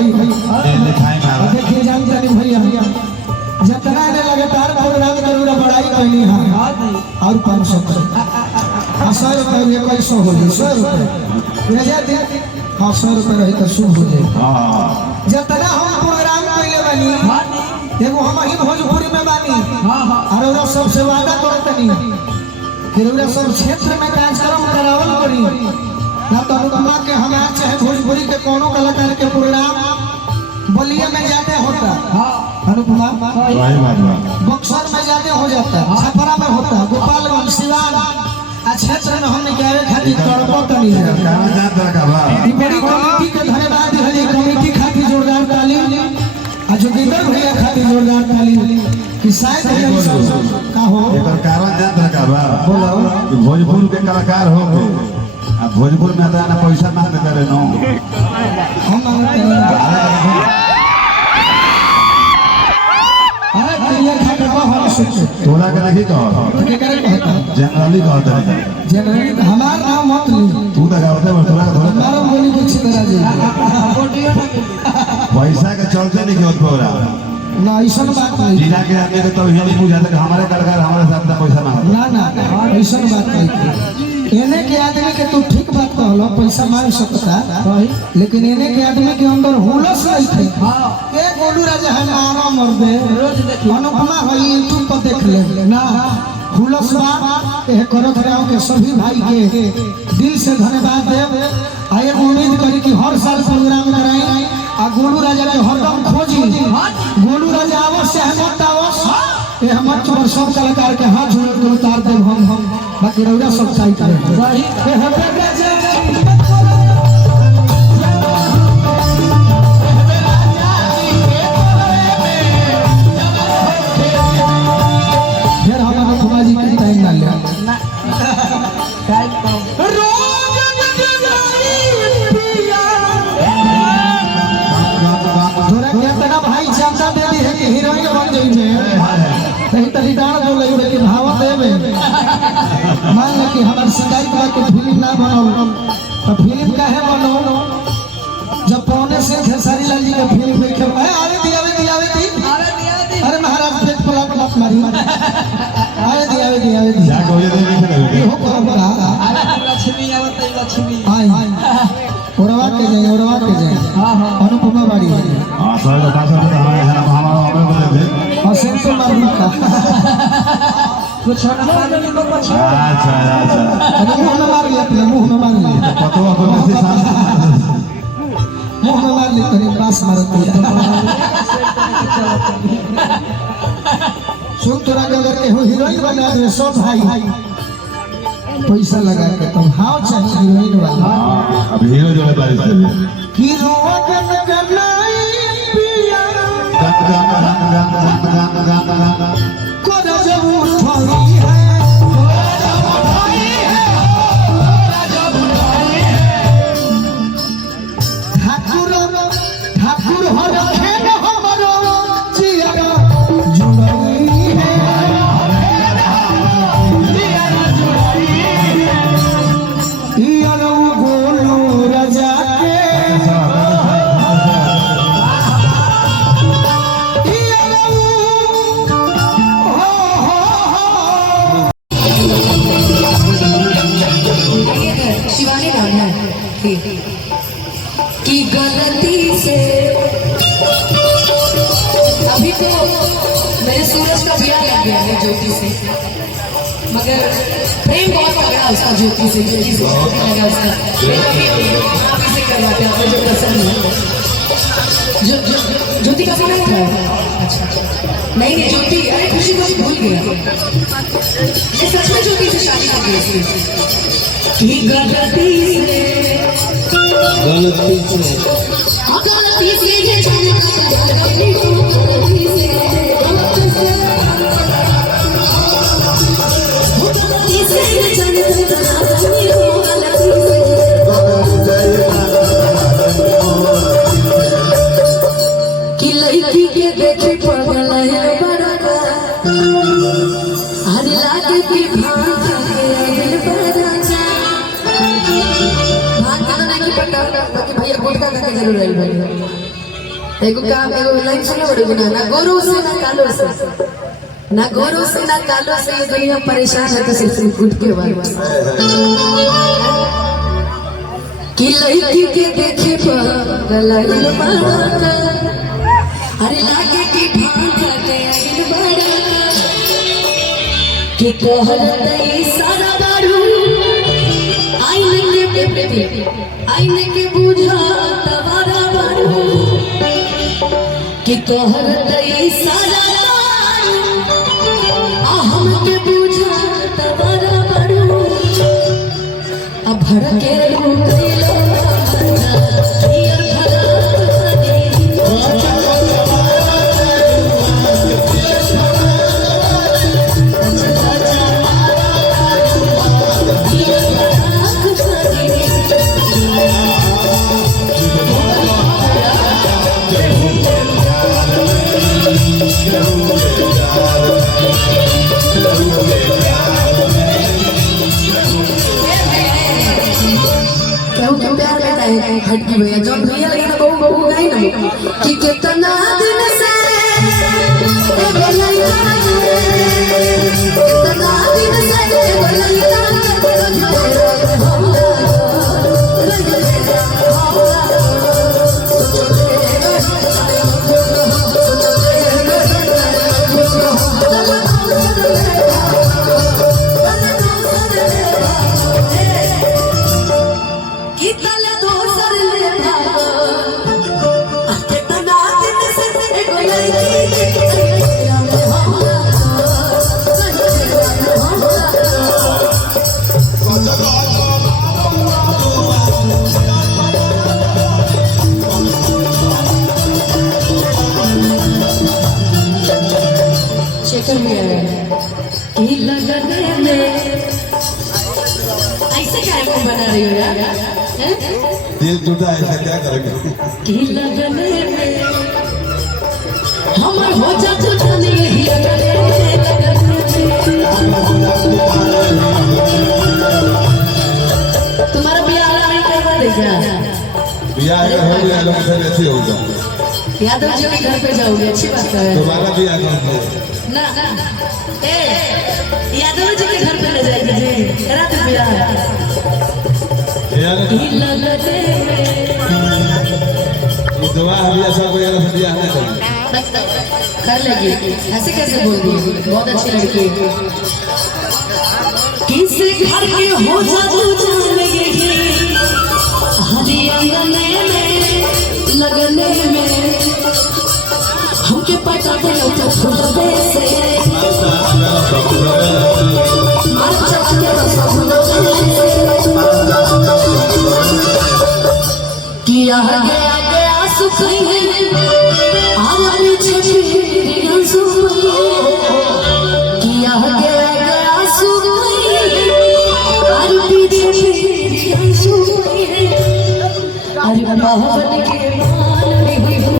भाई देखिए जानते नहीं भैया जितना ने लगातार प्रोग्राम करूँगा बड़ाई करनी है और 500 100 रुपये 100 हो जाए 100 रुपये हाँ 100 रुपये रहे तो शुभ हो जाए जितना हम प्रोग्राम कैले बनी एगो हम ही भोजपुरी में बानी और सबसे वादा करते नहीं फिर सब क्षेत्र में कार्यक्रम करावल करी ना तो अनुपमा के हमारे चाहे भोजपुरी के कोनो कलाकार के प्रोग्राम बलिया में ज्यादा होता अनुपमा बक्सर में ज्यादा हो जाता है छपरा में होता है गोपालगंज सिवान क्षेत्र में हमने क्या खातिर तड़पत नहीं है बड़ी कमेटी के धन्यवाद है कमेटी खातिर जोरदार ताली जोगिंदर भैया खातिर जोरदार ताली कि शायद का हो एकर कारण जान रखा बा बोलो भोजपुर के कलाकार हो के अब भोजपुर में आता ना पैसा मांग करे नो हम तोरा के नहीं कहो जनरली कहता है जनरली हमारा नाम मत ली तू तो गावते हो तोरा हमारा बोली कुछ तरह जी पैसा के चलते नहीं होत पूरा ना ऐसा बात नहीं जिला के आदमी को तो ये नहीं बुझाता कि हमारे कलाकार हमारे साथ पैसा मांगता ना ऐसा बात नहीं एने के आदमी के तू ठीक बात कहलो पैसा मांग सकता लेकिन एने के आदमी के अंदर हुलस नहीं थे के गोलू राजा है मारा मर दे अनुपमा है यूट्यूब पर देख ले ना हुलस बा ए करत गांव के सभी भाई के दिल से धन्यवाद दे आए उम्मीद करी कि हर साल प्रोग्राम कराई आ गोलू राजा के हरदम खोजी गोलू राजा अवश्य है अवश्य ये हम सब कलाकार के हाथ जोड़ के उतार दे हम बाकी रौरा सब साइड फिर हम अनुपमा जी के टाइम ना लिया भाई चाचा दे दी है कि हीरोइन बन जाइए कहीं तरी डाल जो लगे लेकिन हवा देवे मान ले कि हमारे शिकायत बा के फिल्म ना बनाओ तो फिल्म काहे बनाओ जब पौने से खेसारी लाल जी के फिल्म देखे अरे दिया अरे महाराज पेट पलट मत मारी अरे दिया जा कोई दे हो परंपरा लक्ष्मी आई ओरवा के जाए अनुपमा बाड़ी हां सर बता सकते हैं हमारा हमें दे हसन तो मारू का कुछ ना अच्छा मुंह में मार लिया पतो अपन से मुंह में मार लिया तेरे पास मारती सुन तोरा अगर के हीरोइन बना दे सब भाई पैसा लगा के तुम हाउ चाहिए हीरोइन वाला अब हीरो जो है बारिश की रोवा गनाई पिया गान को जब उठाई है ठाकुर हो रखे न हमरो जिया जुड़ई है की गलती से अभी तो मेरे सूरज का ब्याह लग गया है ज्योति से मगर प्रेम बहुत लगा उसका ज्योति से लगा उसका आप इसे करवाते हैं जो पसंद है ज्योति का फोन था अच्छा नहीं ज्योति अरे खुशी को भूल गया ये सच में ज्योति से शादी कर गई गलती से कि लड़की के देखे पगल है बड़ा हर लागे की भैया गुटका करके जरूर आई भाई एगो काम एगो लाइन सुनो बड़े ना गोरो से ना कालो से ना गोरो से ना कालो से ये दुनिया परेशान है तो सिर्फ उठ के बाद कि लड़की के देखे पर अरे लागे की भांगा के आइल बड़ा कि कहल दई सारा बारू आईने के बुझा तवारा बारू कि कहल दई सारा हम के बुझा तवारा बारू अब भड़के लुकैलो हियर खटकी भैया जब भैया लगे ना बहु बहु गई ना कि कितना दिन से कितना दिन ऐसे कार्यक्रम बना रही हो यार दिल टूटा ऐसा क्या करोगे कि लगने में हमर हो जा तू जाने ही लगने तुम्हारा बियाह नहीं करवा दे क्या बियाह हो गया लोग से ऐसे हो जाओ यादव जी के घर पे जाओगे अच्छी बात है तुम्हारा बियाह कर दो ना ए यादव जी के घर पे ले जाएगी जी करा दे बियाह दुआ हरिया सब वगैरह से बियाह नहीं कर लेगी ऐसे कैसे बोल दी बहुत अच्छी लड़की किसी घर के हो जादू जानेगी लगने में हमके पता चलो तो फुलवे से किया गया गया सुखई और पीछे आंसू किया गया गया सुखई और पीछे आंसू अरे बाबा के